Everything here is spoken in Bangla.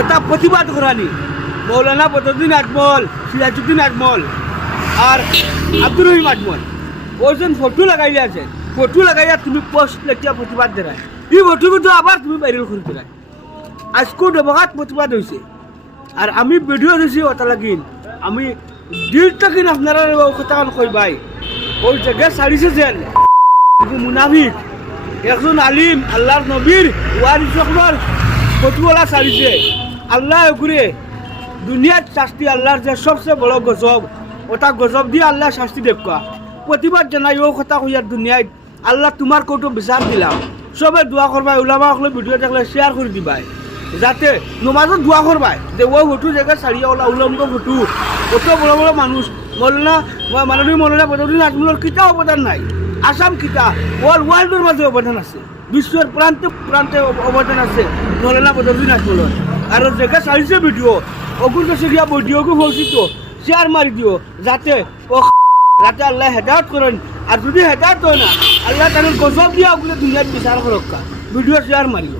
ওটা প্রতিবাদ করানি মৌলানা বদরুদ্দিন আজমল, সিরাজউদ্দিন আজমল আর আব্দুর রহিম আজমল ওজন ফটো লাগাইলে আছে। ফটো লাগাইয়া তুমি পোস্ট লেখিয়া প্রতিবাদ দেয়, এই ফটো কিন্তু আবার তুমি ভাইরাল করে দিলাই। আজকেও ডবহাত প্রতিবাদ হয়েছে। আর আমি ভিডিও দিয়েছি ওটা লাগিন, আমি দিলটা কিন আপনারা কথা কই ভাই, ওই জায়গায় ছাড়িছে যেন মুনাফিক একজন আলিম আল্লাহর নবীর ওয়ারিস সকলের ফটোওয়ালা ছাড়িছে। আল্লাহ ঘুরে দুনিয়ার শাস্তি আল্লাহর যে সবচেয়ে বড় গজব, ওটা গজব দিয়ে আল্লাহ শাস্তি দেখা। প্রতিবাদ জানাই ও কথা কইয়ার দুনিয়ায় আল্লাহ তোমার কৌটো বিচার দিলাম। সবে দোয়া করবাই, ওলামা সকলে ভিডিও দেখলে শেয়ার করে দিবাই, যাতে নমাজত দোয়া করবাই যে ও ফটো জায়গায় ছাড়িয়া ওলা উলম্ব ফটো। অত বড় বড় মানুষ মৌলানা মাননীয় মৌলানা বদরুদ্দিন আজমলের কিতা অবদান নাই, আসাম কিতা ওয়ার্ল্ডের মাঝে অবদান আছে, বিশ্বের প্রান্তে প্রান্তে অবদান আছে মৌলানা বদরুদ্দিন আজমলের। আর জায়গায় ছাড়িছে ভিডিও অগুর কাছে গিয়া ভিডিওকে পৌঁছিত শেয়ার মারি দিও, যাতে যাতে আল্লাহ হেদায়ত করেন। আর যদি হেদায়ত হয় না আল্লাহ তাদের গজব দিয়া ওগুলো দুনিয়ার বিচার রক্ষা। Video share Mario.